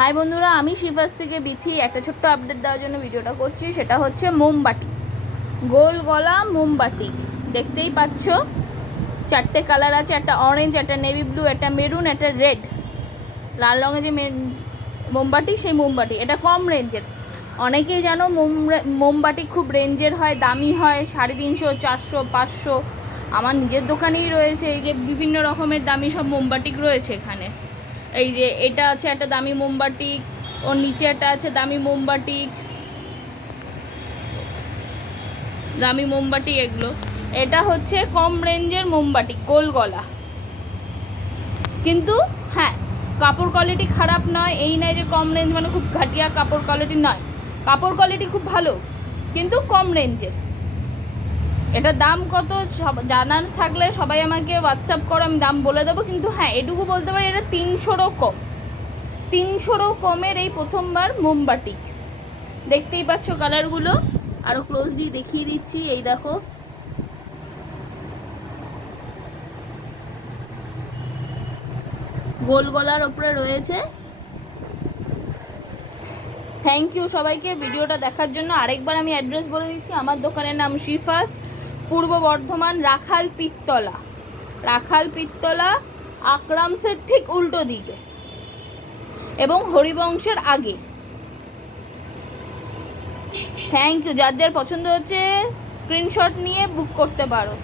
High বন্ধুরা, আমি শিফাস থেকে বিথি একটা ছোট্ট আপডেট দেওয়ার জন্য ভিডিওটা করছি। সেটা হচ্ছে মোমবাতি, গোল গলা মোমবাতি। দেখতেই পাচ্ছ, চারটে কালার আছে, একটা অরেঞ্জ, একটা নেভি ব্লু, একটা মেরুন, একটা রেড। লাল রঙের যে মোমবাতি, সেই মোমবাতি এটা কম রেঞ্জের। অনেকেই জানো মোমবাতি খুব রেঞ্জের হয়, দামি হয়, 350, 400, 500। আমার নিজের দোকানেই রয়েছে এই যে বিভিন্ন রকমের দামি সব মোমবাতি রয়েছে এখানে। এই যে এটা আছে একটা দামি মোমবাতি, ওর নিচে একটা আছে দামি মোমবাতি, এগুলো। এটা হচ্ছে কম রেঞ্জের মোমবাতি, গোল গলা। কিন্তু হ্যাঁ, কাপড় কোয়ালিটি খারাপ নয়, এই নয় যে কম রেঞ্জ মানে খুব ঘাটিয়া কাপড় কোয়ালিটি নয়। কাপড় কোয়ালিটি খুব ভালো, কিন্তু কম রেঞ্জের। এটা দাম কত জানার থাকলে সবাই আমাকে হোয়াটসঅ্যাপ করো, আমি দাম বলে দেবো। কিন্তু হ্যাঁ, এটুকু বলতে পারি, এটা 300রও কম। 300রও কমের এই প্রথমবার মোমবাতি। দেখতেই পাচ্ছ কালারগুলো, আরও ক্লোজলি দেখিয়ে দিচ্ছি। এই দেখো, গোল গলার ওপরে রয়েছে। থ্যাংক ইউ সবাইকে ভিডিওটা দেখার জন্য। আরেকবার আমি অ্যাড্রেস বলে দিচ্ছি। আমার দোকানের নাম শিফাস, পূর্ব বর্ধমান, রাখাল পীরতলা, আকরামসের ঠিক উল্টো দিকে এবং হরিবংশের আগে। Thank you. যার যার পছন্দ হচ্ছে স্ক্রিনশট নিয়ে বুক করতে পারো।